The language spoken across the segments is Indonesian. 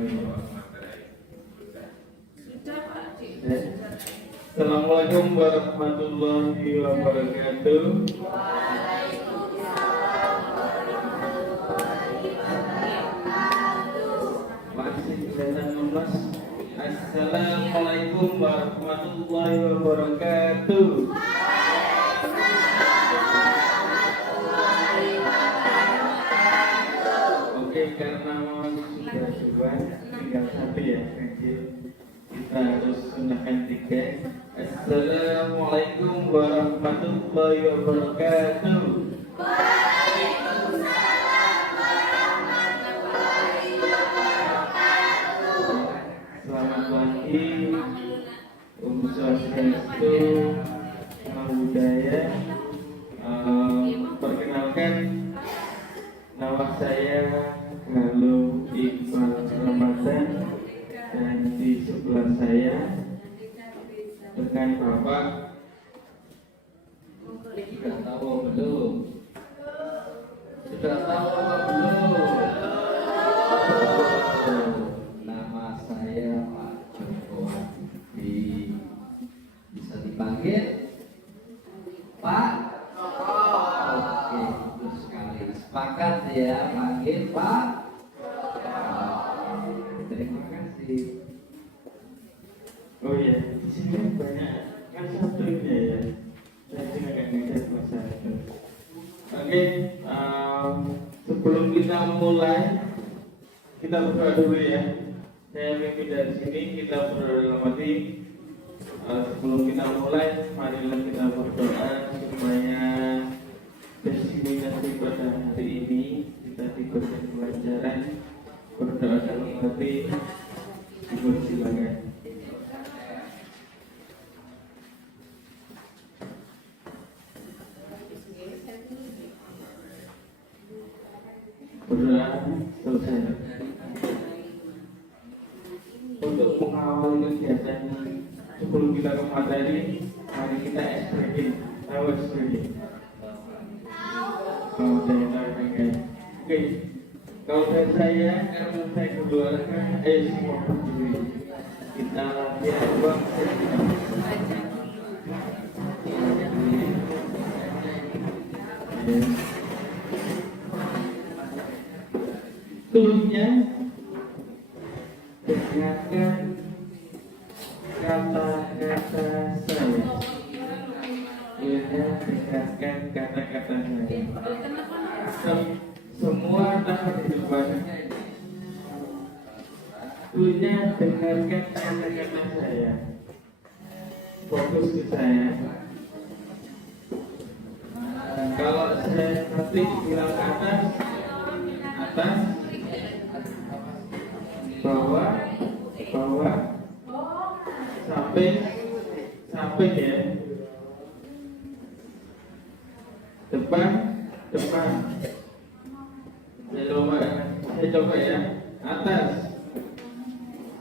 Assalamualaikum warahmatullahi wabarakatuh. Masih kelihatan 16. Assalamualaikum warahmatullahi wabarakatuh. Oke, karena sudah coba tinggal satu ya, kita harus gunakan 3. Assalamualaikum warahmatullahi wabarakatuh. Selamat pagi, Om Swastiastu, Namo Buddhaya. Perkenalkan, nama saya Galuh Iqbal Ramadan, dan di sebelah saya dengan Bapak. Sudah tahu belum? Sudah tahu belum? Nama saya Pak Joko Hadi. Bisa dipanggil Pak? Oke, terus sekali. Sepakat ya, panggil Pak. Terima kasih. Oh ya, di sini banyak kan satunya ya. Saya agak ngajak masyarakat. Oke, sebelum kita mulai, kita berdoa dulu ya. Saya mimpi dari sini, kita berdoa dalam hati. Sebelum kita mulai, marilah kita berdoa supaya destinasi pada hari ini kita diberikan kelancaran. Berdoa dalam hati, silakan. Berdoa selesai. Untuk mengawali kegiatan sebelum kita ke materi, mari kita explain. Tahu explain? Kalau saya tahu kan. Oke. Kalau dari saya, karena saya keluarga, semua berdiri. Kita latihan uang. Tulisnya dengarkan kata-kata saya. Dengarkan kata-kata saya. Semua tanpa di depan. Tulisnya dengarkan kata-kata saya. Fokus ke saya. Kalau saya nanti bilang atas, bawah, samping ya, depan. Saya coba ya, atas,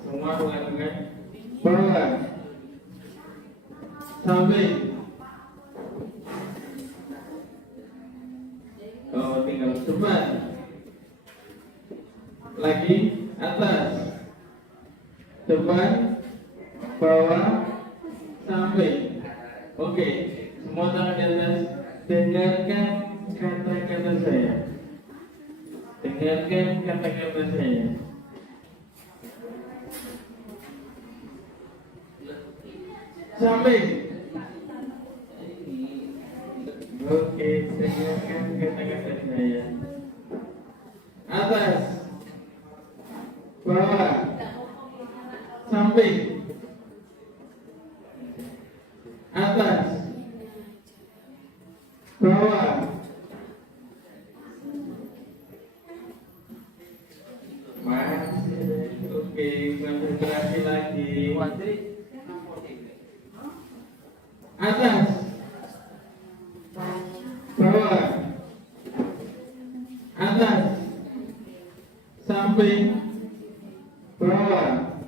semua mengatakan bawah, samping. Oh, tinggal depan. Lagi atas, depan, bawah, samping. Oke, semua tangan di atas. Dengarkan kata-kata saya. Dengarkan kata-kata saya. Samping. Oke, dengarkan kata-kata saya. Atas, bawah, samping. Atas, bawah, oke, konsentrasi lagi. Atas, bawah, atas, samping, bawah,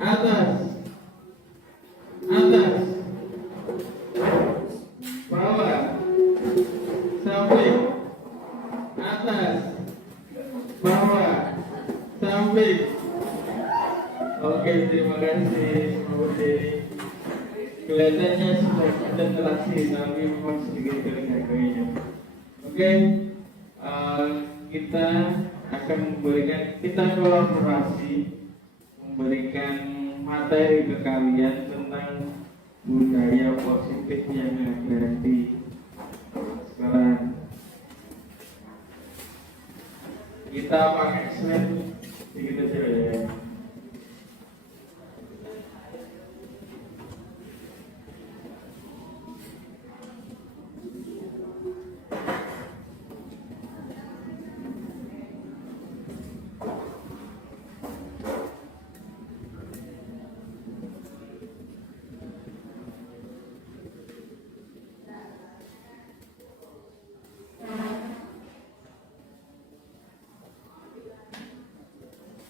atas, bawah, samping, atas, bawah, samping. Oke, terima kasih Pak Budi. Kelihatannya sudah konsentrasi, tapi memang sedikit keringat-keringat. Oke, kita akan kita kolaborasi memberikan materi ke kalian tentang budaya positif yang ada di sekolah. Kita pakai slide sedikit aja ya.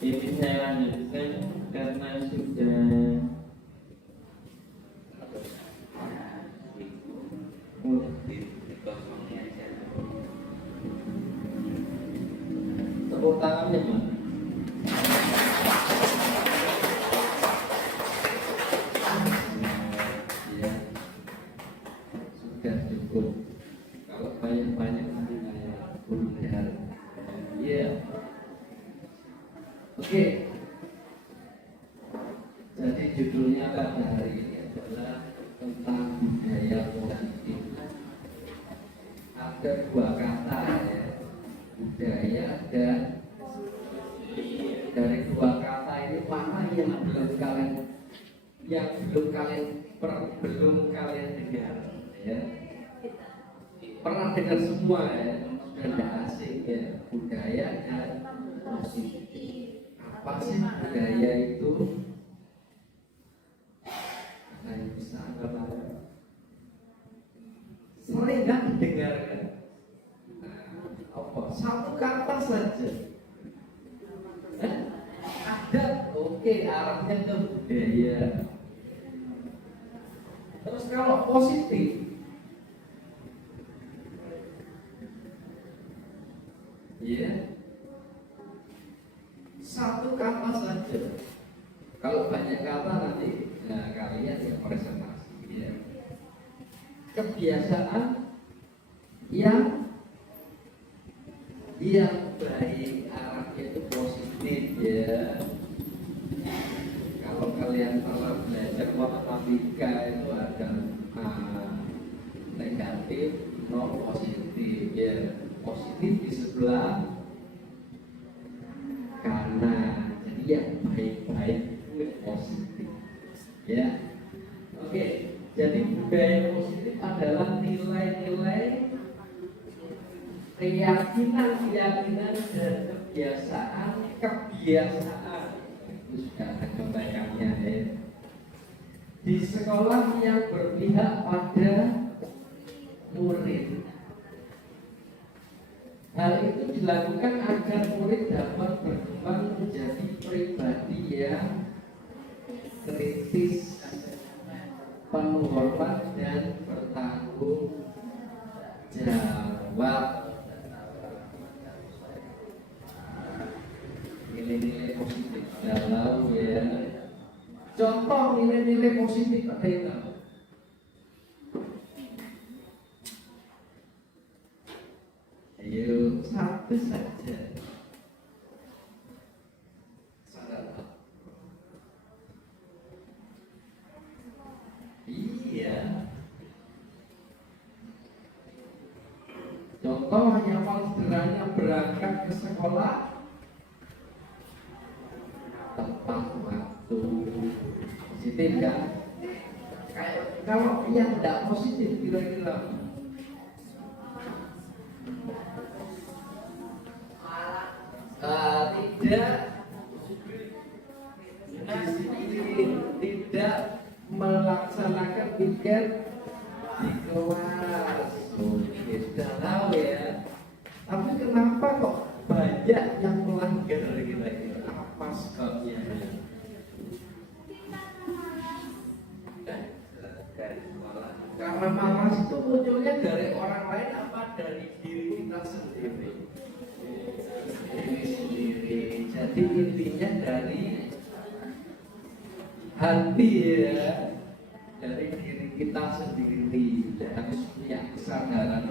Ini saya lanjutkan karena sudah tepuk tangannya Mas. Ya, sudah cukup. Kalau banyak-banyak nanti kayak bundar. Ya. Oke, jadi judulnya pada hari ini adalah tentang budaya positif. Ada dua kata ya, budaya dan dari dua kata ini mana yang belum kalian dengar ya? Pernah dengar semua ya, sudah tidak asing ya, budaya dan positif. Apa sih budaya itu? Nah, bisa sering kan didengarkan. Apa? Satu kata saja. Ada, oke, arahnya ke budaya. Terus kalau positif, ya. Satu kata saja. Kalau banyak kata nanti kalian yang presentasi ya. Kebiasaan yang baik, arahnya itu positif ya. Kalau kalian pernah belajar matematika itu ada negatif, positif ya. Positif di sebelah kanan, jadi yang baik-baik itu positif ya. Oke, jadi budaya positif adalah nilai-nilai, keyakinan dan kebiasaan itu sudah ada gambarannya ya. Di sekolah yang berpihak pada murid. Hal itu dilakukan agar murid dapat berkembang menjadi pribadi yang kritis, penuh hormat dan bertanggung jawab. Nilai-nilai positif dalam ya. Contoh nilai-nilai positif apa itu? Ayo satu saja. Iya. Contoh yang paling sederhana berangkat ke sekolah tepat waktu. Positif kan? Kalau yang tidak positif kira-kira tidak melaksanakan piket di kelas. Oke, sudah tahu ya. Tapi kenapa kok banyak yang melanggar kira-kira? Apa sebabnya? Karena malas itu munculnya dari orang lain apa dari diri kita sendiri? Diri sendiri. Jadi intinya hati ya, dari diri kita sendiri harus punya kesadaran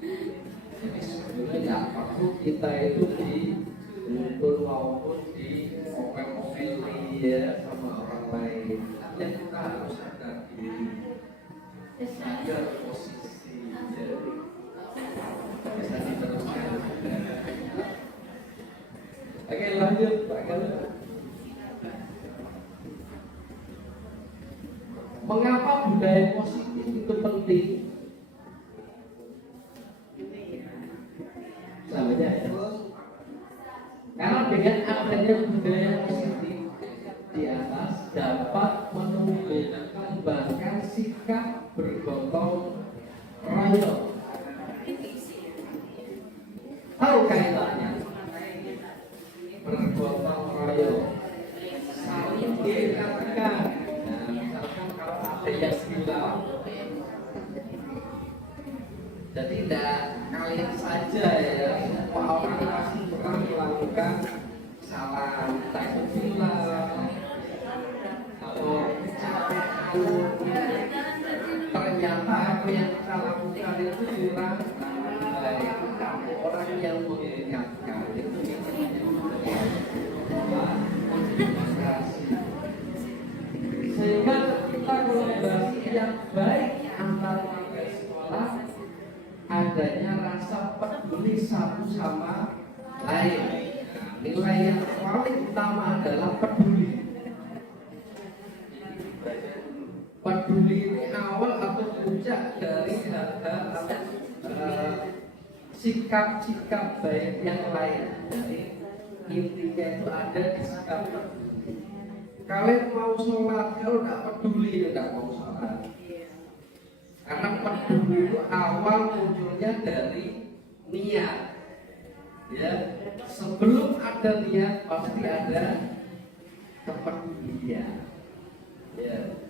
diri. Jadi sebenarnya apapun kita itu di kultur maupun di omel-omeli ya sama orang lain, yang kita harus sadar diri, sadar posisi ya. Bisa diteruskan. Oke, lanjut Pak Galuh. Mengapa budaya positif itu penting? Selanjutnya, karena dengan adanya budaya positif di atas dapat mengembangkan sikap bergotong royong. Tahu kaitannya? Bergotong royong, saling diingatkan. Nah, misalkan kalau ada yang hilang, jadi tidak kalian saja ya, semua orang pasti pernah melakukan kesalahan, entah itu hilang atau kecapean. Ternyata apa yang kita lakukan itu kurang baik. Orang yang mengingatkan itu sehingga kita kolaborasi yang baik antara warga sekolah, adanya rasa peduli satu sama lain. Nilai yang paling utama adalah peduli. Peduli ini awal atau puncak dari hal-hal sikap-sikap baik yang lain. Jadi intinya itu ada di sikap peduli. Kalian mau sholat, kalau tidak peduli tidak mau sholat. Karena peduli itu awal munculnya dari niat. Ya, sebelum ada niat pasti ada kepedulian. Ya.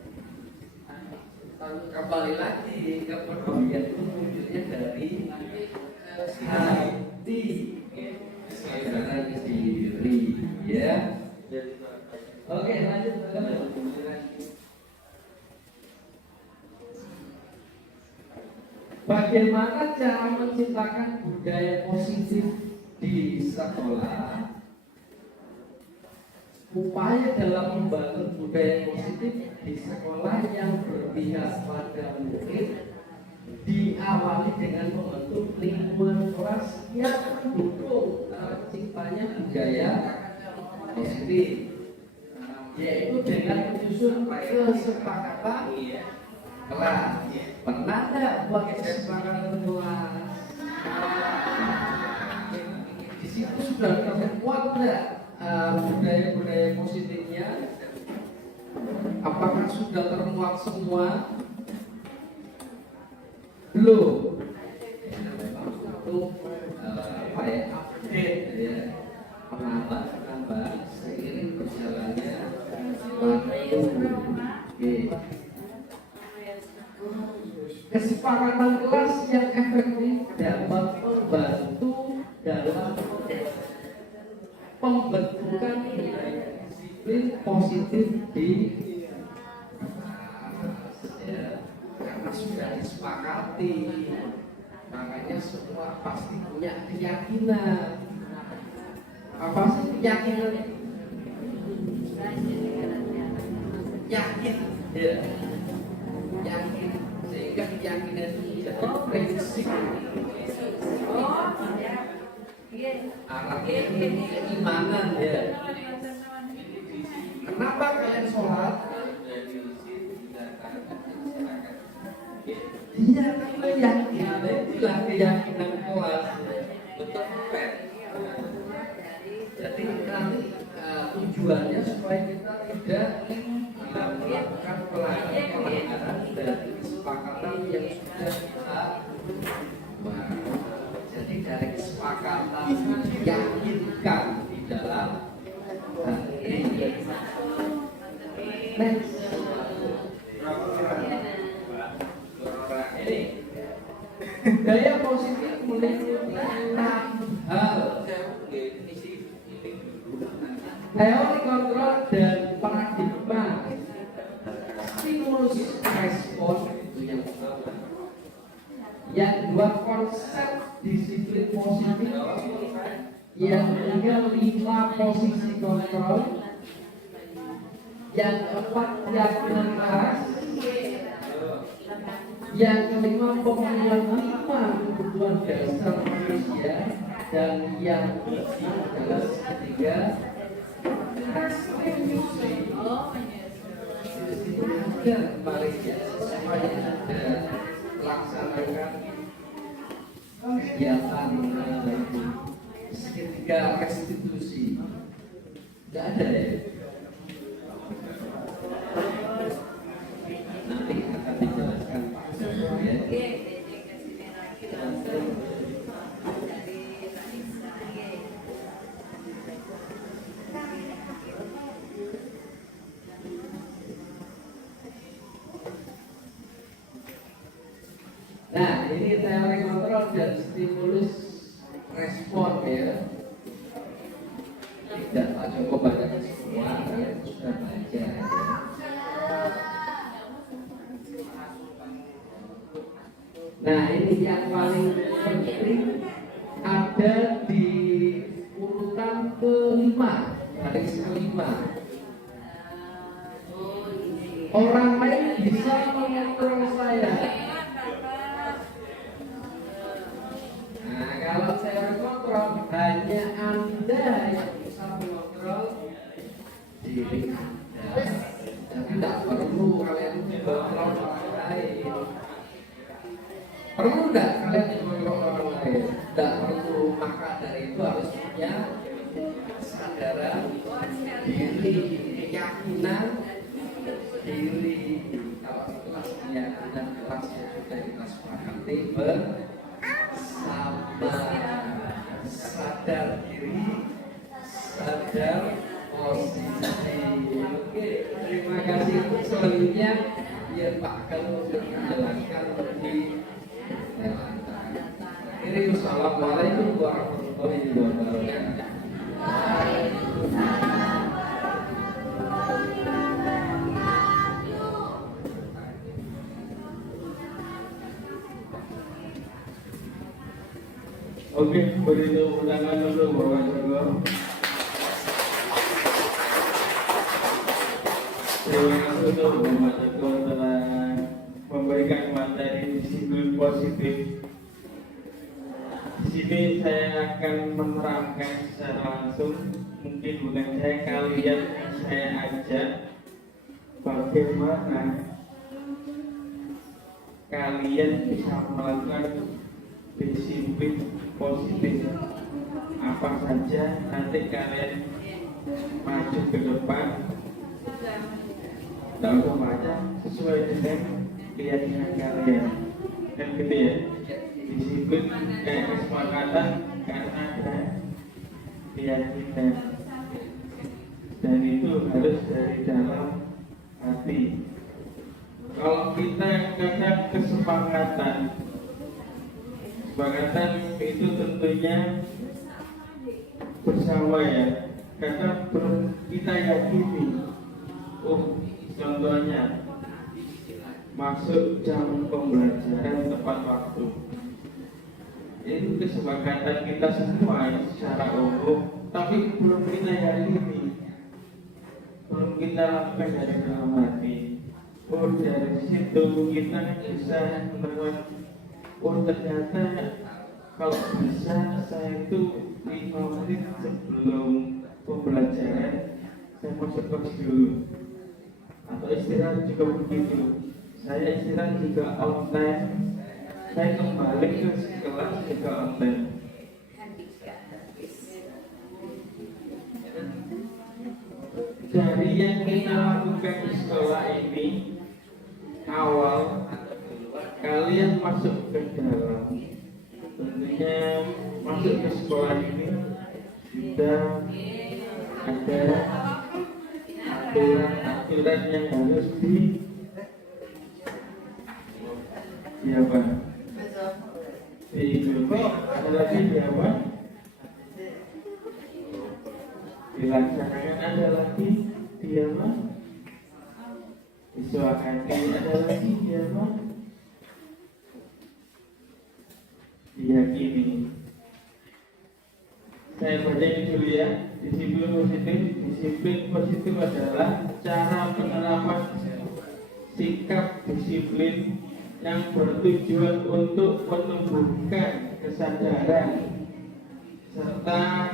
Kembali lagi kepedulian itu munculnya dari hati, kesadaran diri. Ya. Oke, lanjut. Bagaimana cara menciptakan budaya positif di sekolah? Upaya dalam membangun budaya positif di sekolah yang berpihak pada murid diawali dengan membentuk lingkungan kelas yang mendukung terciptanya budaya positif, yaitu dengan menyusun kesepakatan kelas. Pernah nggak buat kesepakatan kelas? Di situ sudah terkuat nggak budaya-budaya positifnya? Apakah sudah termuat semua? Belum. Itu upaya update ya, menambah seiring berjalannya waktu. Kesepakatan kelas yang efektif dapat membantu dalam pembentukan disiplin positif di ya, karena sudah disepakati, makanya semua pasti punya keyakinan. Apa sih keyakinan? Yakin, ya. Yakin, sehingga keyakinan itu menjadi prinsip. Arahnya keimanan ya. Kenapa kalian sholat? Iya, karena yakin. Itulah keyakinan kelas. Betul. Jadi nanti tujuannya supaya kita tidak melakukan pelanggaran dari kesepakatan yang sudah kita buat. Jadi dari kesepakatan yakinkan di dalam hati. Next. Ini budaya positif meliputi 6 hal. Teori kontrol dan paradigma stimulus respon itu yang pertama. Yang kedua konsep disiplin positif. Yang ketiga 5 posisi kontrol. Yang keempat keyakinan keras. Yang kelima pemenuhan 5 kebutuhan dasar manusia. Dan yang ketiga restitusi. Dan baliknya supaya ada laksanakan kegiatan ketiga restitusi. Tidak ada ya. Nanti akan dijelaskan ya. Nah, ini teori kontrol dan stimulus respon ya. Tidak Pak Joko baca semua, kalian sudah baca ya. Nah, ini yang paling penting ada di urutan kelima, baris kelima. Orang lain bisa mengontrol saya. Nah, kalau teori kontrol hanya Anda yang bisa mengontrol diri Anda. Jadi tidak perlu kalian mengontrol orang lain. Perlu tidak kalian mengontrol orang lain? Tidak perlu. Maka dari itu harus punya kesadaran diri, keyakinan diri. Kalau kelas keyakinan kelasnya sudah kita sepakati bersama, sadar diri, sadar posisi. Oke, terima kasih. Selanjutnya biar Pak Galuh menjelaskan lebih lanjut. Assalamualaikum warahmatullahi wabarakatuh. Oke, beri tepuk tangan dulu Bapak Joko. Terima kasih untuk Bapak Joko telah memberikan materi disiplin positif. Di sini saya akan menerangkan secara langsung, mungkin bukan saya, kalian saya ajak bagaimana kalian bisa melakukan disiplin positif. Apa saja nanti kalian maju ke depan, tidak usah baca, sesuai dengan keyakinan kalian. Kan gitu ya. Disiplin kayak kesepakatan karena ada keyakinan, dan itu harus dari dalam hati. Kalau kita kadang kesepakatan itu tentunya bersama ya, karena kita yakini. Contohnya masuk jam pembelajaran tepat waktu, itu kesepakatan kita semua ya, secara umum, tapi belum kita yakini, belum kita lakukan dari dalam hati. Dari situ kita bisa menemukan, ternyata kalau bisa saya itu 5 menit sebelum pembelajaran saya masuk kelas dulu, atau istirahat juga begitu. Saya istirahat juga on time, saya kembali ke kelas juga on time. Dari yang kita lakukan di sekolah ini, awal kalian masuk ke dalam, tentunya masuk ke sekolah ini sudah ada aturan yang harus diikuti. Ada lagi apa? dilaksanakan, ada lagi diam, disuakati, ada lagi diam, diyakini. Saya bacain dulu ya. Disiplin positif adalah cara penerapan sikap disiplin yang bertujuan untuk menumbuhkan kesadaran serta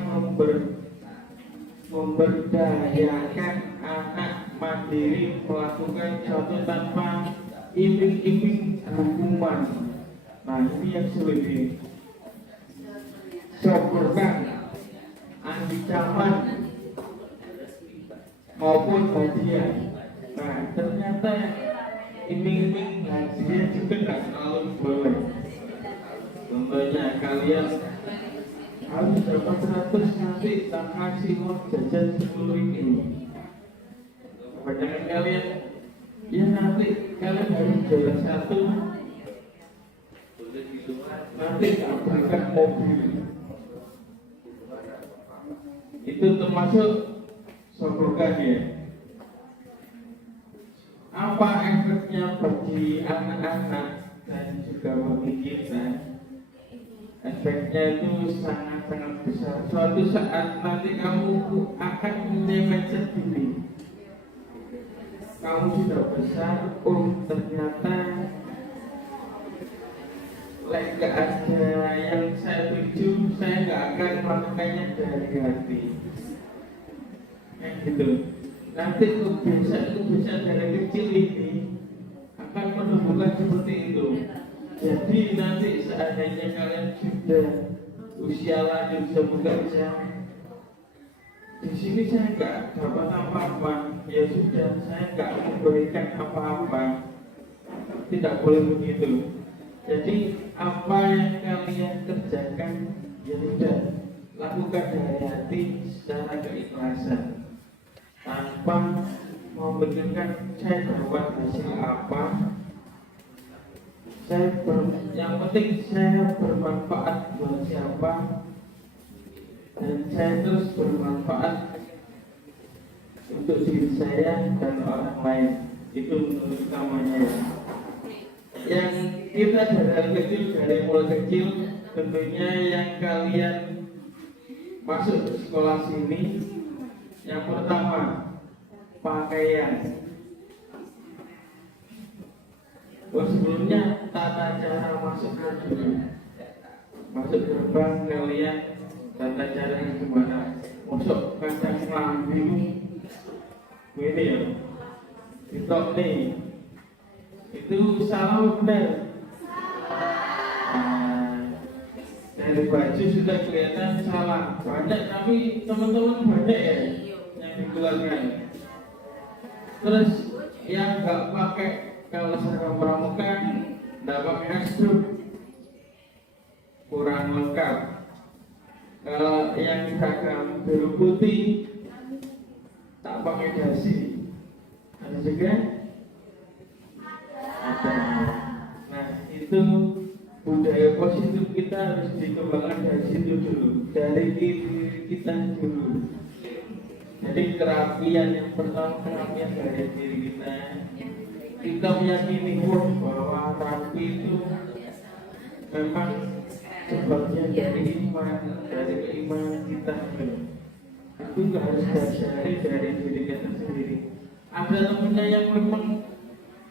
memberdayakan anak mandiri melakukan suatu tanpa iming-iming hukuman. Nah, ini yang sulit ini. Sempurna ancaman maupun hadiah. Nah, ternyata iming-iming hadiah juga nggak selalu boleh. Contohnya kalian harus dapat 100, nanti tak kasih uang jajan 10.000. Kebanyakan kalian ya nanti kalian harus juara 1, nanti tak berikan mobil. Itu termasuk sogokan ya. Apa efeknya bagi anak-anak dan juga bagi kita? Efeknya itu sangat-sangat besar. Suatu saat nanti kamu akan punya mindset gini, kamu sudah besar, ternyata gak ada yang saya tuju, saya gak akan melakukannya dari hati. Gitu. Nanti kebiasaan dari kecil ini akan menumbuhkan seperti itu. Jadi nanti seandainya kalian sudah usia lanjut sudah bekerja, di sini saya nggak dapat apa-apa, ya sudah saya nggak memberikan apa-apa. Tidak boleh begitu. Jadi apa yang kalian kerjakan, ya sudah lakukan dari hati secara keikhlasan, tanpa memikirkan saya dapat hasil apa. Yang penting saya bermanfaat buat siapa, dan saya terus bermanfaat untuk diri saya dan orang lain. Itu menurut utamanya. Yang kita dari mulai kecil, tentunya yang kalian masuk ke sekolah sini, yang pertama pakaian. Sebelumnya tata cara masuknya dulu. Masuk gerbang kalian tata caranya gimana? Masuk kacang lambi ini ya, ditok nih. Itu salah benar. Dari baju sudah kelihatan salah. Banyak, tapi teman-teman banyak ya yang dikeluarkan. Terus yang nggak pakai, kalau seragam pramuka nggak pakai asduk, kurang lengkap. Kalau yang seragam biru putih tak pakai dasi, ada juga. Nah, itu budaya positif kita harus dikembangkan dari situ dulu, dari diri kita dulu. Jadi kerapian yang pertama, kerapian dari diri kita. Kita meyakini bahwa rapi itu memang sebagian dari iman, dari keimanan kita. Itu harus dari diri kita sendiri. Ada temennya yang memang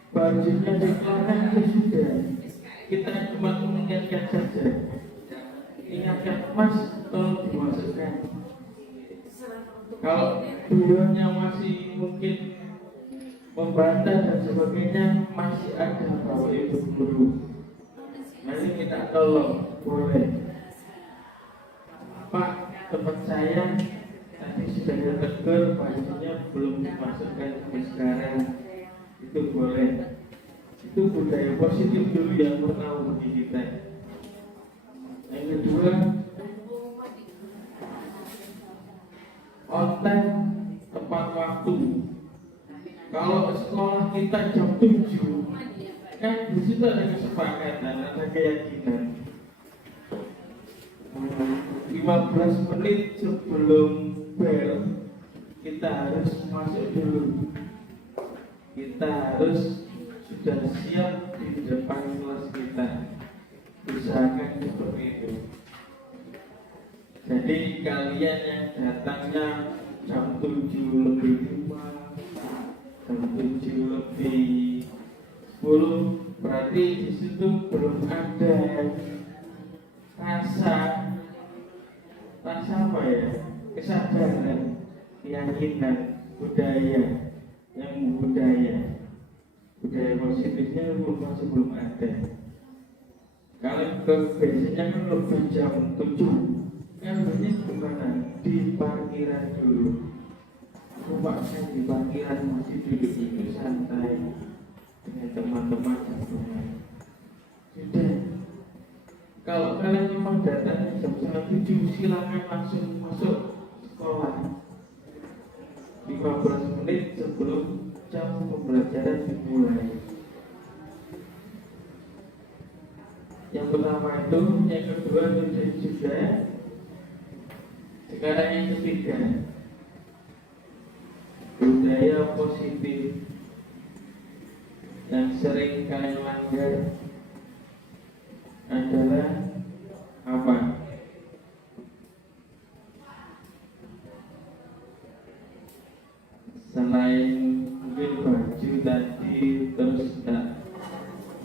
bajunya dikeluarkan, itu sudah kita cuma mengingatkan saja. Ingatkan, Mas, tolong dimasukkan. Kalau beliaunya masih mungkin membantah dan sebagainya, masih ada bahwa itu guru. Nanti kita tolong, boleh. Pak, tempat saya tadi sudah ditegur, bajunya belum dimasukkan sampai sekarang. Itu boleh. Itu budaya positif dulu yang pertama bagi kita. Yang kedua, on time, tepat waktu. Kalau sekolah kita jam 7, kan di situ ada kesepakatan, ada keyakinan. 15 menit sebelum bel kita harus masuk dulu. Kita harus sudah siap di depan kelas kita. Usahakan seperti itu. Jadi kalian yang datangnya jam 7:05, jam 7:10, berarti di situ belum ada rasa apa ya, kesadaran, keyakinan, budaya positifnya masih belum ada. Kalau biasanya kan lebih jam 7, harusnya gimana? Di parkiran dulu. Rumahnya di parkiran masih duduk itu santai dengan teman-teman jadinya. Sudah. Kalau kalian memang datang jam 7, silakan langsung masuk sekolah. 15 menit sebelum jam pembelajaran dimulai. Yang pertama itu, yang kedua sudah juga. Sekarang yang ketiga, budaya positif yang sering kalian langgar adalah apa? Selain mungkin baju tadi, terus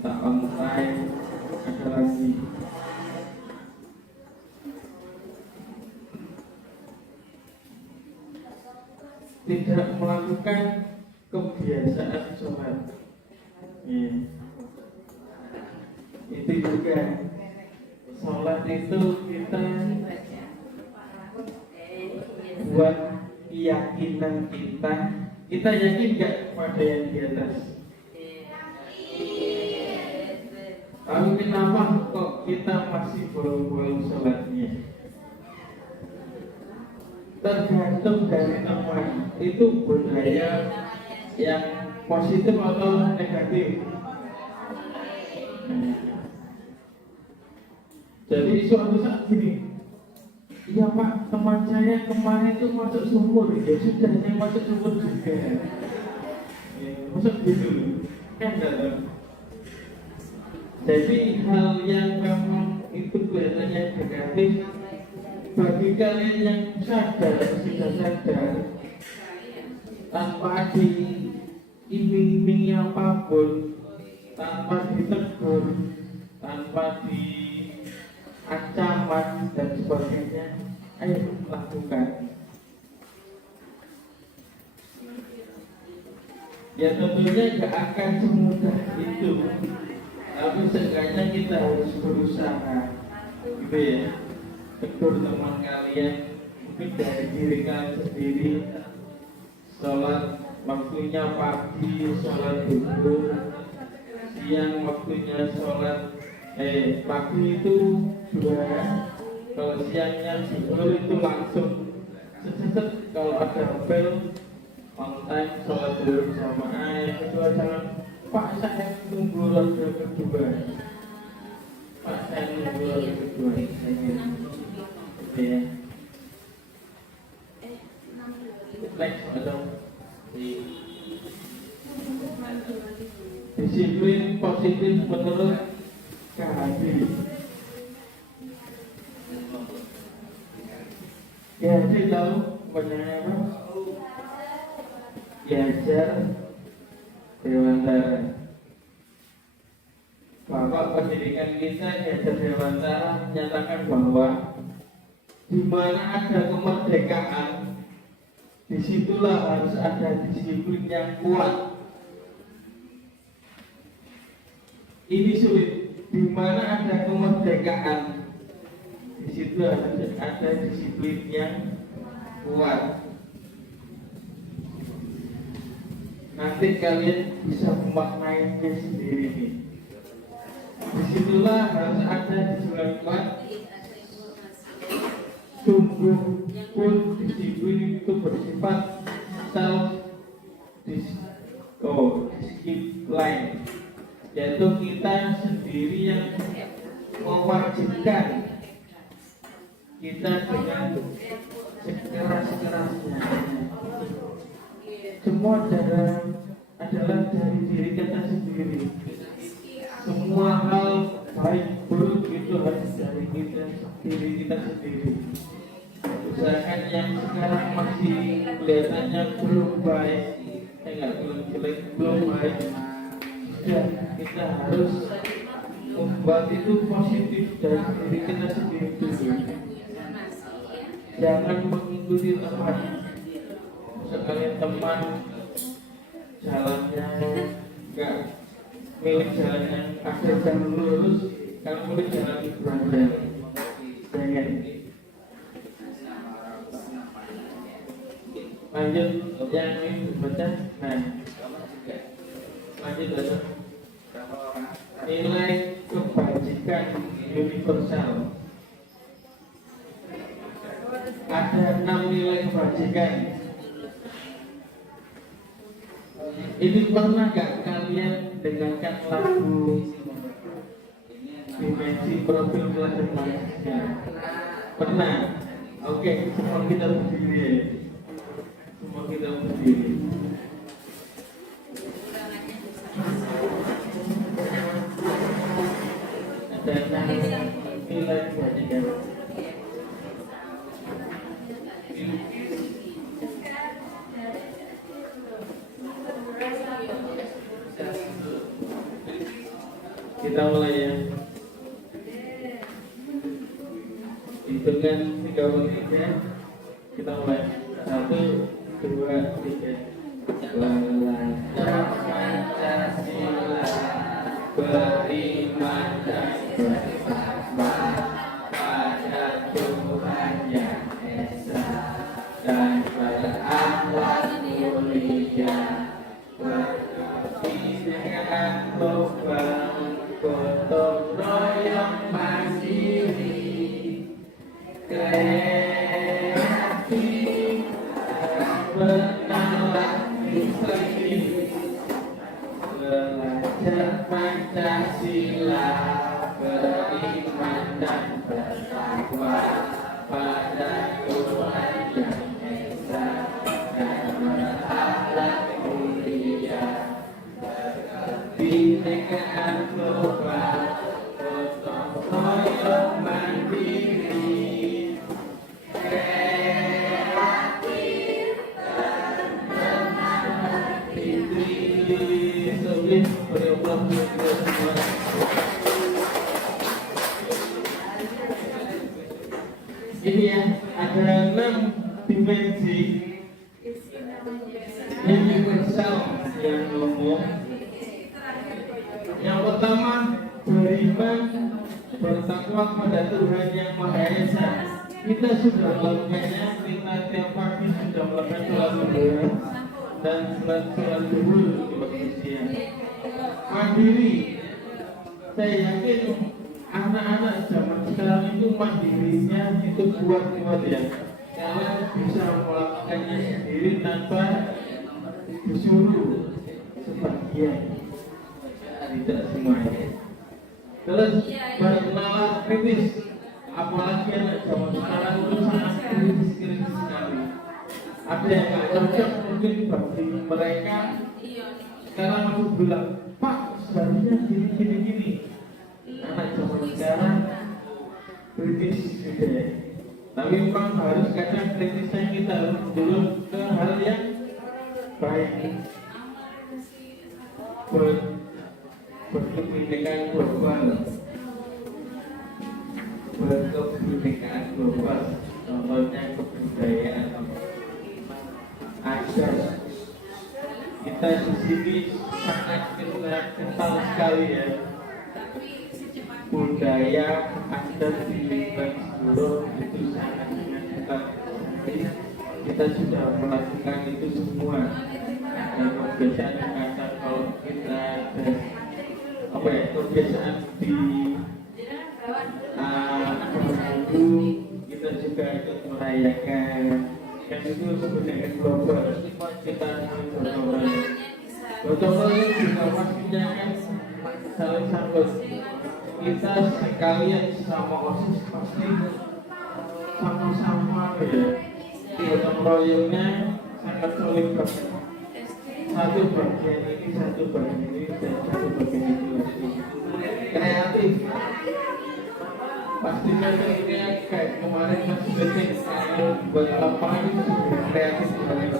tak online, ada lagi tidak melakukan kebiasaan sholat. Ya. Itu juga sholat itu kita buat keyakinan kita yakin gak pada yang di atas? Tapi kenapa kok kita masih bolong-bolong sholatnya? Tergantung dari teman. Itu budaya yang positif atau negatif. Jadi suatu saat gini, iya Pak, teman saya kemarin itu masuk sumur. Ya sudah, saya masuk sumur juga. Ya, masuk gitu, kan enggak? Jadi hal yang memang itu kelihatannya negatif, bagi kalian yang sadar, sudah sadar, tanpa diiming-imingi apapun, tanpa ditegur, tanpa ancaman dan sebagainya, ayo lakukan. Ya tentunya gak akan semudah itu, tapi seenggaknya kita harus berusaha, gitu ya. Tegur teman kalian, mungkin dari diri kalian sendiri. Sholat waktunya pagi, sholat duhur, siang waktunya sholat pagi itu 2, kalau siangnya zuhur itu langsung seset. Kalau ada bel on time sholat zuhur sama kedua. Jangan Pak saya tunggu roda kedua, Pak saya tunggu roda kedua. Ya. Next atau disiplin positif menurut KHB. KHB tahu bagaimana apa? Diajar Dewantara. Bapak pendidikan kita Diajar Dewantara menyatakan bahwa di mana ada kemerdekaan, disitulah harus ada disiplin yang kuat. Ini sulit. Di mana ada kemerdekaan, di situ harus ada disiplin yang kuat. Nanti kalian bisa memaknainya sendiri nih. Disitulah harus ada disiplin kuat. Sungguh pun disiplin itu bersifat discipline, yaitu kita sendiri yang mewajibkan kita dengan sekeras-kerasnya. semua adalah dari diri kita sendiri. Semua hal baik buruk itu harus dari diri kita sendiri. Usahakan yang sekarang masih kelihatannya belum baik, belum jelek, belum baik, dan kita harus membuat itu positif dari diri kita sendiri dulu. Jangan mengikuti teman. Sekali teman jalannya enggak milik jalan yang ada jalur lurus, kalau milik jalan beranjak. Jangan. Lanjut yang ini baca. Nah, lanjut baca. Nilai kebajikan universal. Ada 6 nilai kebajikan. Ini pernah gak kalian dengarkan lagu Dimensi Profil Kelas Manusia? Pernah? Oke, semua kita berdiri. Semua kita berdiri. Ada 6 nilai kebajikan. Kita mulai ya. Hitungan 3, kita mulai. 1, 2, 3. Belajar Pancasila, beriman dan bertakwa pada Tuhan Yang Esa dan berakhlak mulia, berbakti dengan lubang, gotong royong mandiri, kreatif dan bernalar disiplin. Belajar Pancasila, beriman dan bertakwa pada Tuhan Yang Esa dan berakhlak mulia, Bhinneka global, gotong royong mandiri, kreatif dan benar dipilih. Sebelum ini ya, ada 6 dimensi universal yang umum. Yang pertama, beriman bertakwa kepada Tuhan Yang Maha Esa. Kita sudah melakukannya, kita tiap pagi sudah melakukan sholat duha dan sholat zuhur di waktu siang. Mandiri, saya yakin anak-anak zaman sekarang itu mandirinya itu kuat-kuat ya. Kalian bisa melakukannya sendiri tanpa disuruh, sebagian, tidak semuanya. Terus bernalar kritis, apalagi anak zaman sekarang itu sangat kritis sekali. Ada yang nggak cocok mungkin bagi mereka. Sekarang aku bilang, Pak, seharusnya gini. Anak zaman sekarang kritis juga ya. Tapi memang harus kadang kritisnya kita dulu ke hal yang baik. Berkebinekaan global, contohnya kebudayaan. Ada kita di sini sangat kental sekali ya budaya adat di Bangsa itu sangat kental. Kita sudah melakukan itu semua. Ada kebiasaan kata kalau kita ada kebiasaan di Minggu kita juga ikut merayakan. Kan itu sebenarnya global. Kita gotong royong juga pastinya kan saling sambut. Kita sekalian sama OSIS pasti sama-sama ya. Gotong royongnya sangat solid. satu bagian ini, satu bagian ini, dan satu bagian itu lagi. Kreatif. Pastinya ini kayak kemarin masih penting saya buat lapangan itu kreatif banget.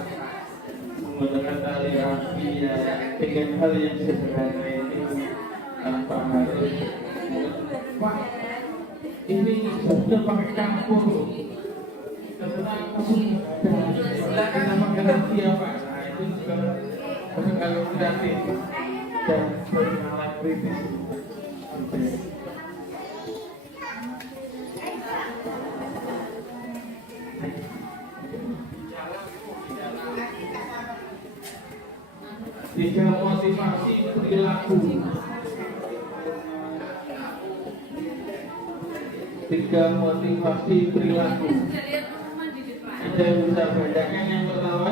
Menggunakan tali api ya, dengan hal yang sederhana ini tanpa harus Pak, ini sudah pakai campur. Ternyata kamu kita pakai lagi ya Pak. Nah itu juga kalau kreatif dan bermalah kritis. Tiga motivasi perilaku. Tiga motivasi perilaku. Ada yang bisa bedakan yang pertama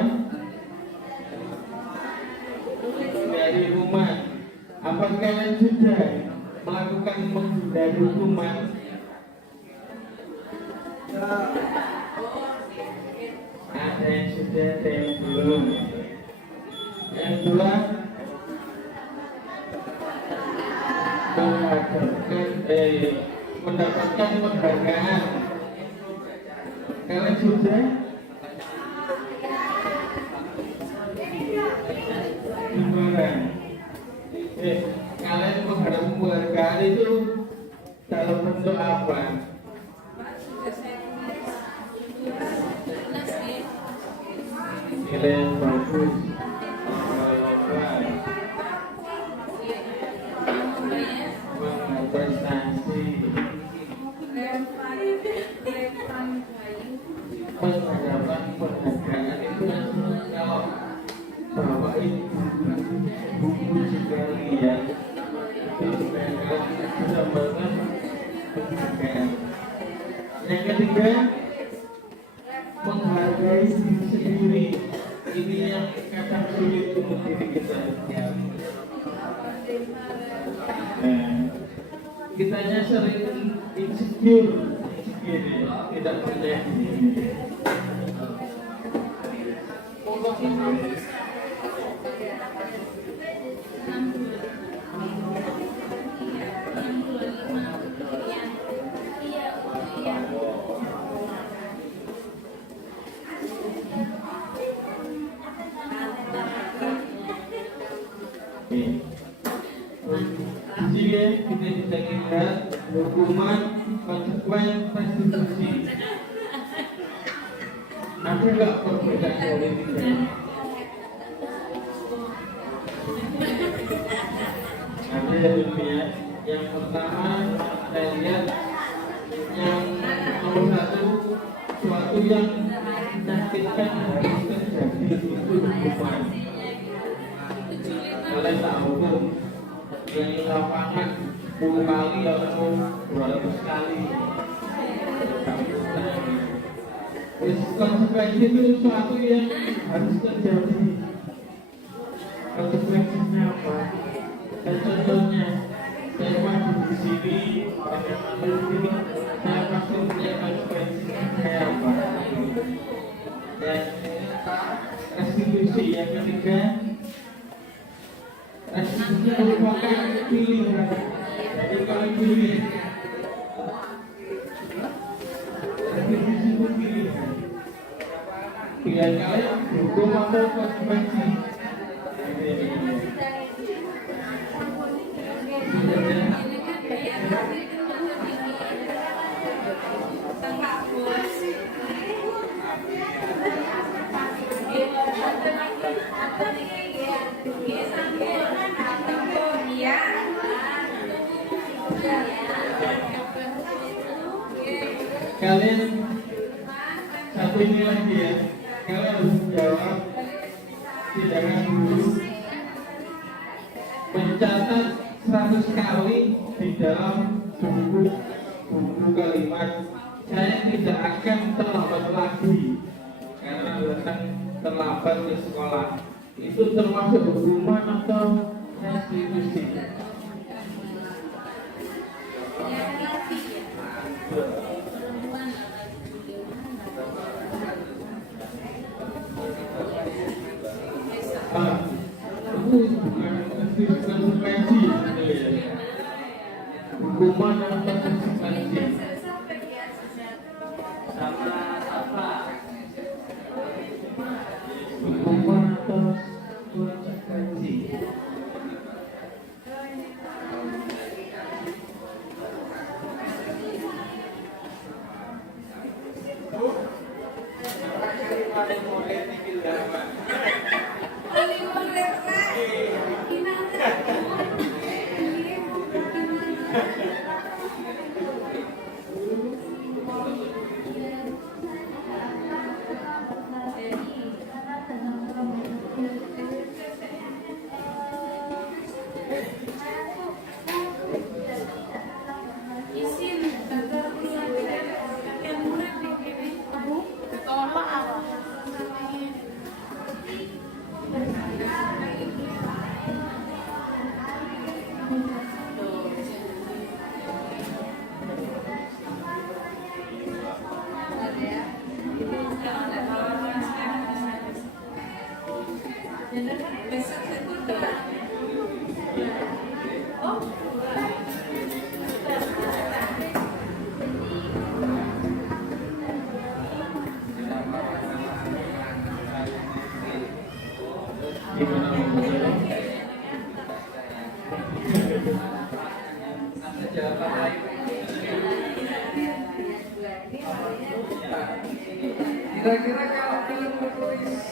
dari rumah. Apa kalian sudah melakukan menghindari hukuman? Ada yang sudah, ada yang belum. Yang kedua, mendapatkan penghargaan. Kalian sudah? Gimana? Kalian mengharap penghargaan itu dalam bentuk apa? Nilai yang bagus. Prestasi pengharapan penghargaan itu kalau bapak ibu sekali ya itu sudah banget penghargaan. Yang ketiga menghargai diri sendiri. Ini yang kadang sulit untuk diri kita. Kitanya sering insecure, tidak percaya diri. Kita bisa lihat hukuman konsekuen restitusi. Ada nggak perbedaan politiknya? Ada dunia. Yang pertama saya lihat yang nomor satu, suatu yang menyakitkan harus terjadi itu hukuman. Oleh tak hukum yang di lapangan 10 kali atau 200 kali. Konsekuensi itu sesuatu yang harus terjadi. Konsekuensinya apa? Dan contohnya, saya masuk di sini, saya pasti punya konsekuensinya kayak apa? Dan restitusi yang ketiga. Restitusi merupakan pilihan. Jadi kalau pilih, restitusi itu pilihan. Pilihan kalian hukum atau konsekuensi. Kalian satu ini lagi ya, kalian harus jawab tindakan dulu. Mencatat 100 kali di dalam buku kalimat. Saya tidak akan terlambat lagi karena datang terlambat ke sekolah. Itu termasuk hukuman atau restitusi? bukan konsekuensi gitu ya. Hukuman atau konsekuensi sama apa? hukuman atau konsekuensi. Gimana maksudnya? Ada jawaban lain? Kira-kira kalau film menulis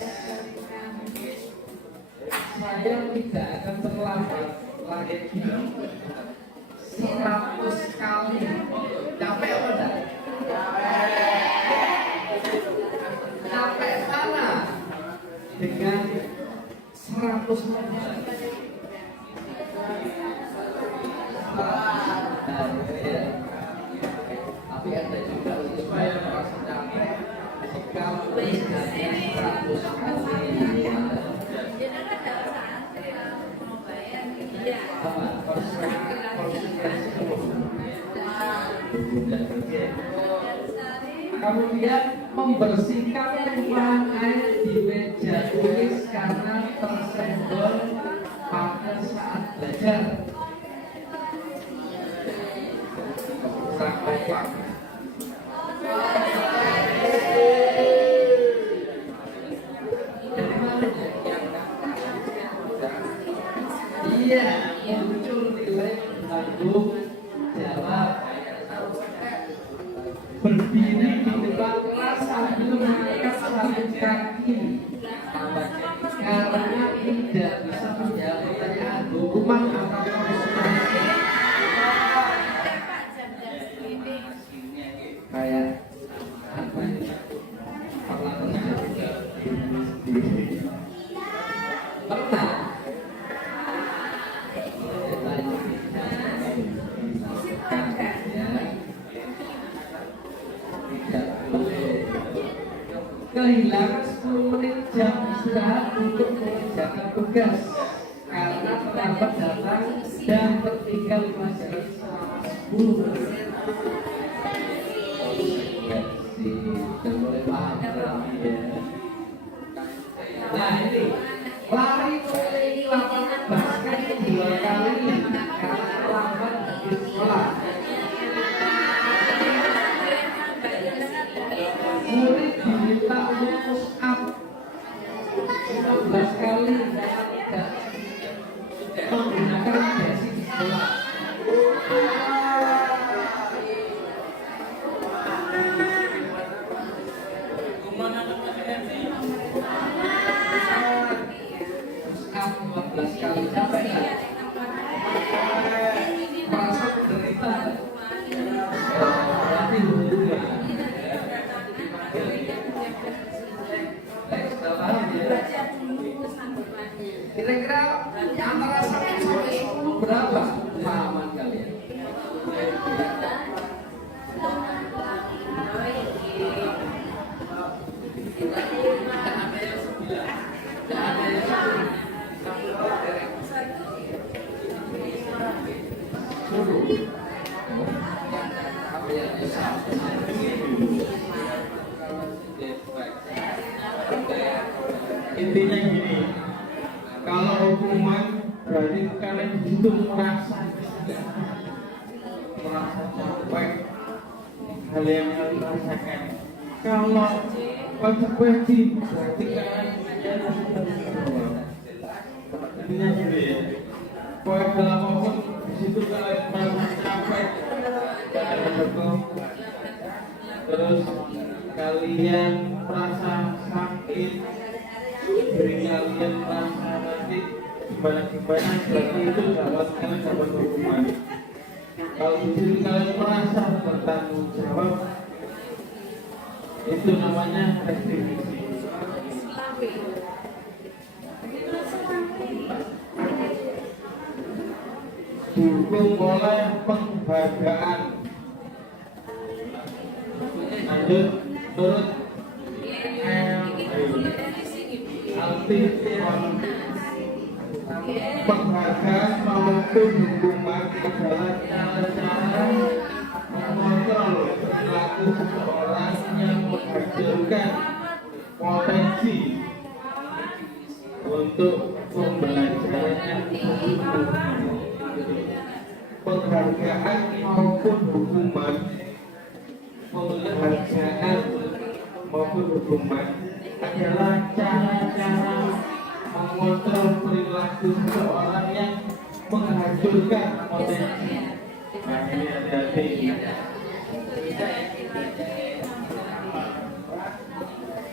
saya tidak akan terlambat lagi 100 kali. Capek apa enggak? Capek mana? Dengan 100 kali. Tapi ada juga supaya merasa capek jika tulisnya 100 kali. Apa? Kemudian membersihkan tumpahan air di meja tulis karena tersenggol pada saat belajar. Kompak. Iya, muncul nilai tanggung jawab. Berdiri di depan kelas sambil mengangkat satu kaki karena tidak bisa menjawab pertanyaan hukuman atau konsekuensi. Kayak apa ini? Pernah pernah kehilangan 10 menit jam istirahat untuk mengerjakan tugas karena terlambat datang dan tertinggal pelajaran selama 10 menit. Sudah mulai paham ya. Nah ini lari keliling lapangan basket 2 kali karena terlambat di sekolah. Murid diminta untuk push up 15 kali karena tidak menggunakan basic di sekolah. Push up 15 kali capek nggak? Merasa menderita nggak? Berarti hubungan. Kira-kira antara 1 sampai 10 berapa pemahaman kalian? Intinya gini, Kalau hukuman berarti kalian di situ merasa capek hal yang kalian rasakan. Kalau konsekuensi berarti kalian intinya gitu ya. Poin dalam apapun di situ kalian merasa capek, kalian mendukung, terus kalian merasa sakit, diri kalian merasa nanti gimana berarti itu kalian dapat hukuman. Kalau di sini kalian merasa bertanggung jawab, itu namanya restitusi. Dukung oleh penghargaan. Lanjut, menurut penghargaan maupun hukuman adalah cara-cara mengontrol perilaku seseorang yang menghasilkan potensi untuk pembelajaran yang sesungguhnya. Penghargaan maupun hukuman, adalah cara-cara mengontrol perilaku seseorang yang menghancurkan potensi. Nah, ini hati-hati.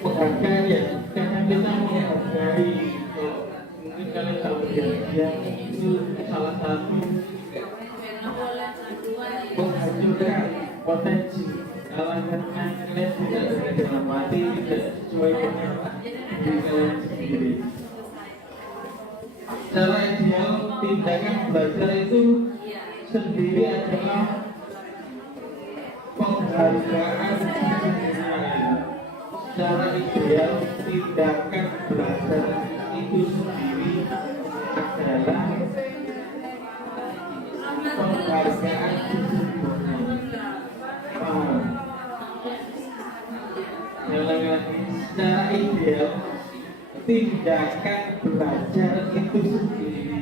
Penghargaan ya, karena kita menghargai. Mungkin kalian tahu ya, itu salah satu menghancurkan potensi. Kalau kalian tidak ada dalam hati, tidak sesuai dengan diri kalian sendiri. Secara ideal, tindakan belajar itu sendiri adalah penghargaan sendiri. Secara ideal, tindakan belajar itu sendiri adalah penghargaan sesungguhnya. Lagi-lagi, secara ideal, tindakan belajar itu sendiri.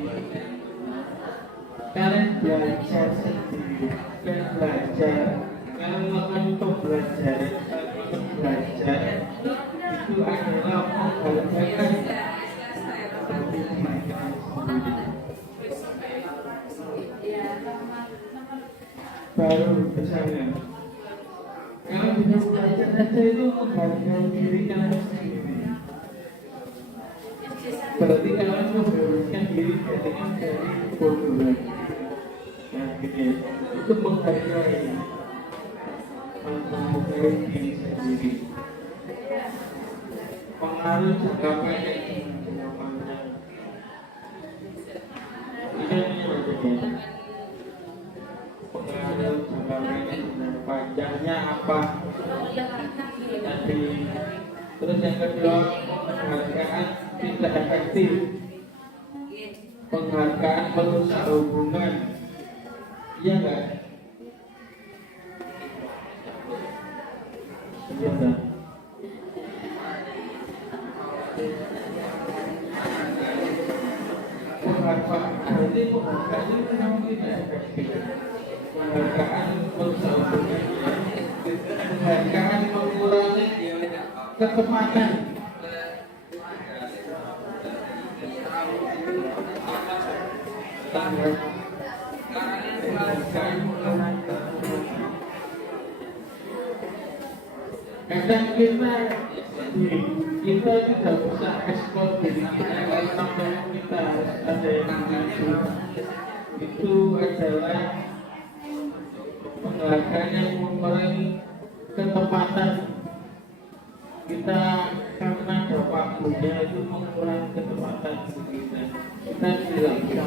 Kalian belajar sendiri, kalian belajar, kalian melakukan pembelajaran, belajar itu adalah penghargaan bagi diri kalian sendiri. Baru misalnya, kalau bisa belajar saja itu menghargai diri kalian sendiri. Berarti kalian membebaskan diri dari kebodohan. Nah, gini, itu menghargai diri sendiri. Pengaruh jangka pendek dan jangka panjang. Ini maksudnya. Pengaruh jangka pendek dan panjangnya apa? Tadi. Terus yang kedua, penghargaan tidak efektif. Penghargaan merusak hubungan. Iya enggak? Iya enggak? Berarti penghargaan itu memang tidak efektif. Penghargaan merusak hubungan. Penghargaan mengurangi ketepatan. Kadang kita tidak bisa ekspor diri kita karena kita harus ada yang maju. Itu adalah penghargaan yang mengurangi ketepatan kita, karena ada waktunya itu mengurangi ketepatan kita. Kita tidak bisa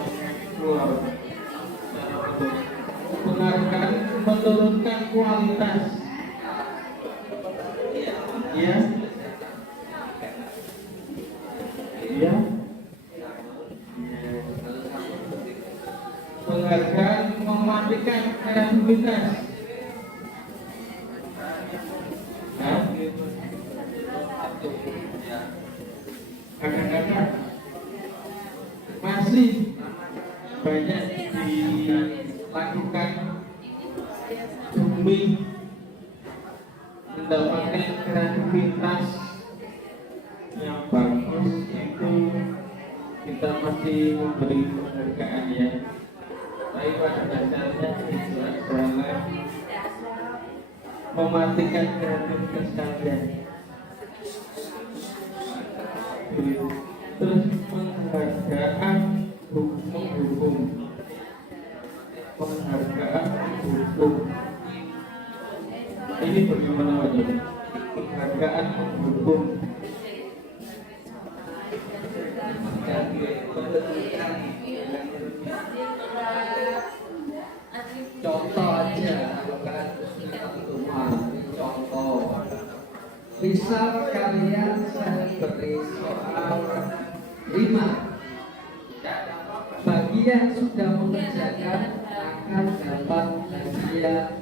keluar secara betul. Penghargaan menurunkan kualitas. Ya, ya. Penghargaan mematikan kreativitas. Kadang-kadang masih banyak dilakukan demi mendapatkan kreativitas yang bagus, itu kita masih memberi penghargaan ya. Tapi pada dasarnya itu adalah mematikan kreativitas kalian. Terus penghargaan menghukum, penghargaan menghukum. Ini bagaimana aja? Penghargaan menghukum. Contoh aja, kalau kalian contoh. Misal kalian saya beri soal 5. Bagi yang sudah mengerjakan akan dapat hadiah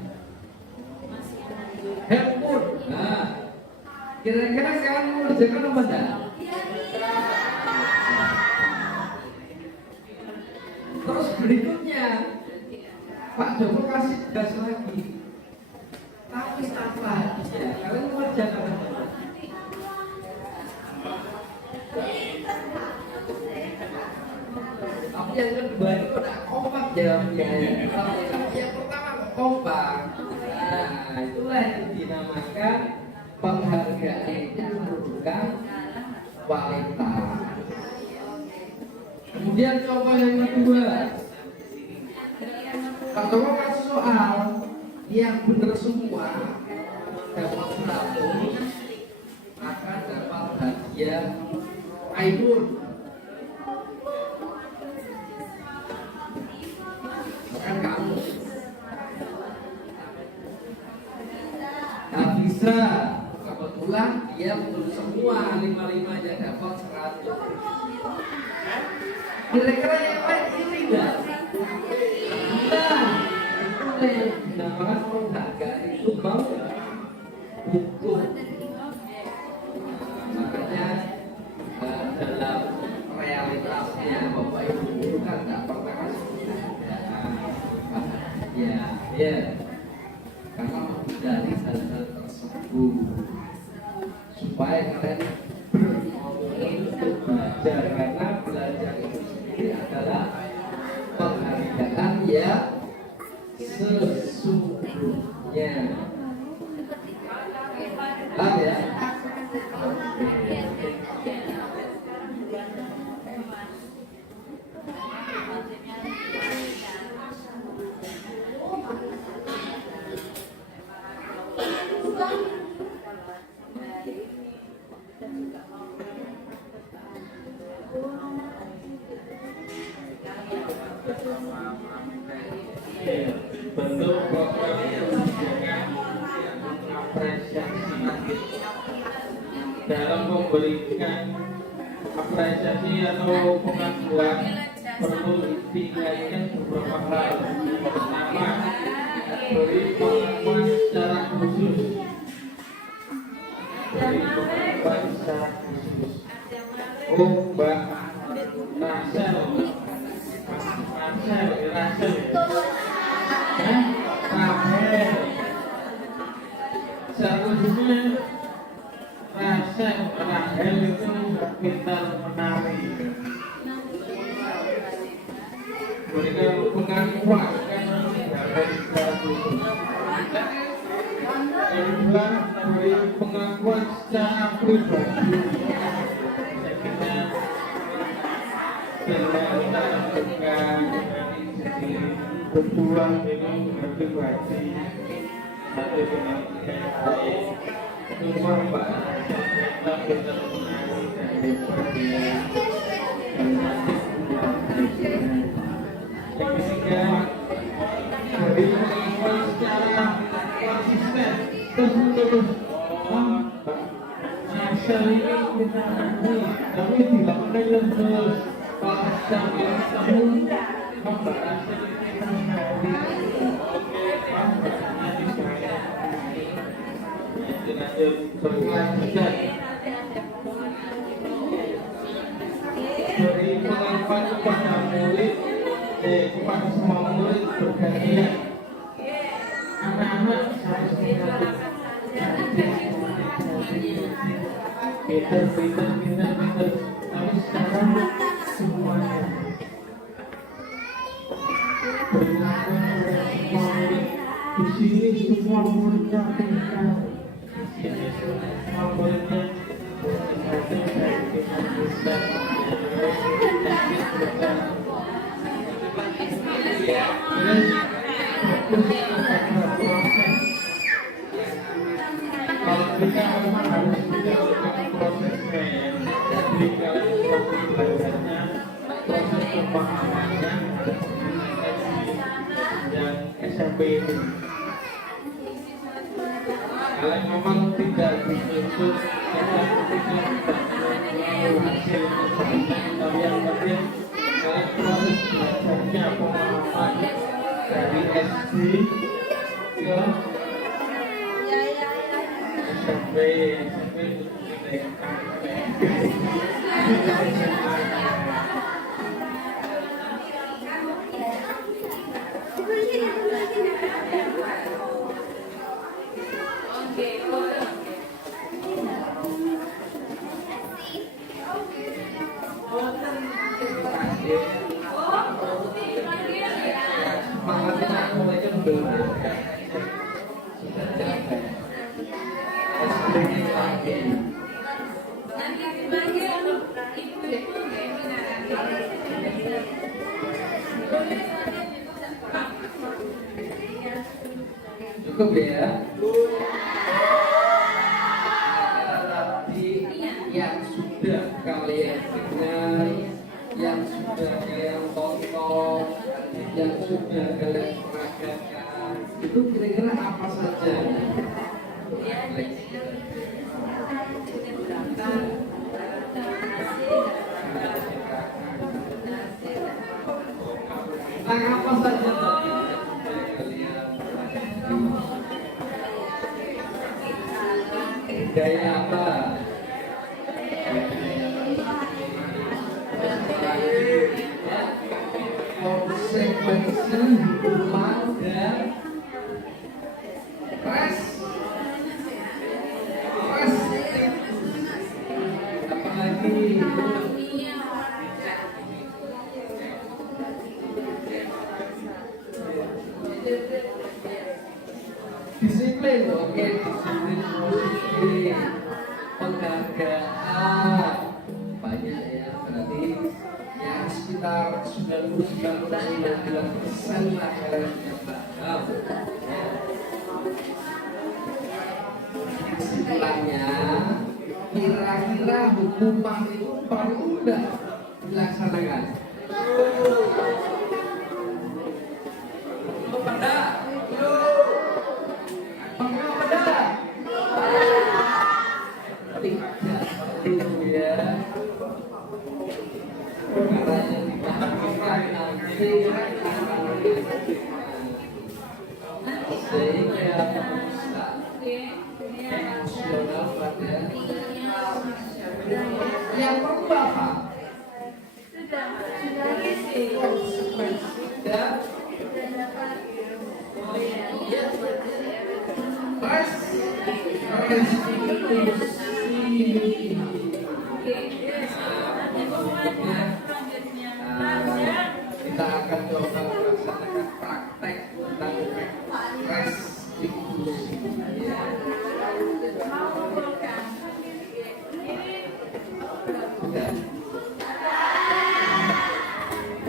handphone. Nah, kira-kira kalian mengerjakan apa enggak? Terus berikutnya Pak Joko kasih gas lagi. Tapi apa ya? Kalian mengerjakan apa? Tapi yang kedua itu udah kompak jawabnya. Tapi yang pertama kok kompak. Nah, itulah yang dinamakan penghargaan itu menunjukkan kualitas. Kemudian contoh yang kedua, Pak Joko kasih soal yang benar semua dapat 100 akan dapat hadiah iPhone. Kan kamu nggak bisa, kebetulan dia betul semua 5-5-nya dapat 100. Kira-kira yang lain ini enggak? Nah, itu yang dinamakan penghargaan itu bang hukum. Makanya dalam realitasnya Bapak Ibu guru kan nggak pernah kasih ya, karena menghindari hal-hal tersebut supaya kalian bermomen untuk belajar, karena belajar itu sendiri adalah penghargaan yang sesungguhnya. Paham ya? Bentuk program kebijakan apresiasi dalam memberikan apresiasi atau pengakuan perlu diingatkan beberapa hal. Pertama, beri pengakuan secara khusus. Beri pengakuan secara khusus. Oh, Mbak Rachel, Rahel. Seharusnya Rahel itu pintar menari. Berikan pengakuan secara khusus. Yang kedua, beri pengakuan secara pribadi. Dengan kita lakukan berjuang dengan motivasi satu dengan baik, semua Pak kita bisa mengenali dan berpergian dan yang ketiga, beri pengakuan secara konsisten terus-menerus. Asal ini kita nanti kami dilakukan terus. Sampai kamu membahas berkelanjutan, beri pengakuan kepada kepada semua murid bergantian. Anak-anak harus mengatur pinter. Tapi sekarang semuanya berikan semua murid. Di sini semua muridnya pintar. Di sini semua muridnya kalau kita memang harus menjalankan prosesnya ya, jadi kalian proses belajarnya, proses pemahamannya dan SMP ini kalian memang tidak dituntut tidak hasil tapi yang penting kalian proses belajarnya pemahaman dari SD ke SMP cukup ya. Tapi yang sudah kalian dengar, yang sudah kalian tonton, yang sudah kalian peragakan, itu kira-kira apa saja? Nah, apa saja tadi kalian gaya apa? Konsekuensi hukuman dan res apalagi disiplin, oke, disiplin, penghargaan banyak ya, berarti yang sekitar 99,9% lah kalian yang paham. Kesimpulannya, kira-kira hukuman itu perlu enggak dilaksanakan? Yang perlu apa? Kita akan coba melaksanakan praktek tentang restitusi.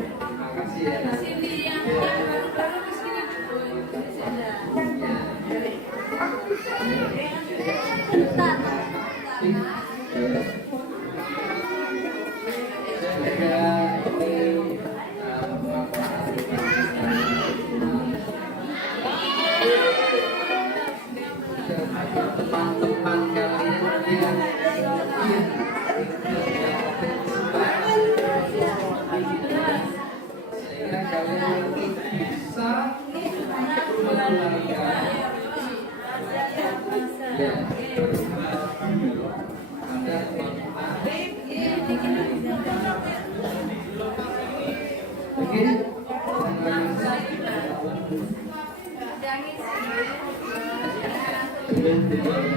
Terima kasih ya. Teman-teman kalian sehingga kalian bisa menularkan ya ada teman-teman. Oke. boleh tidak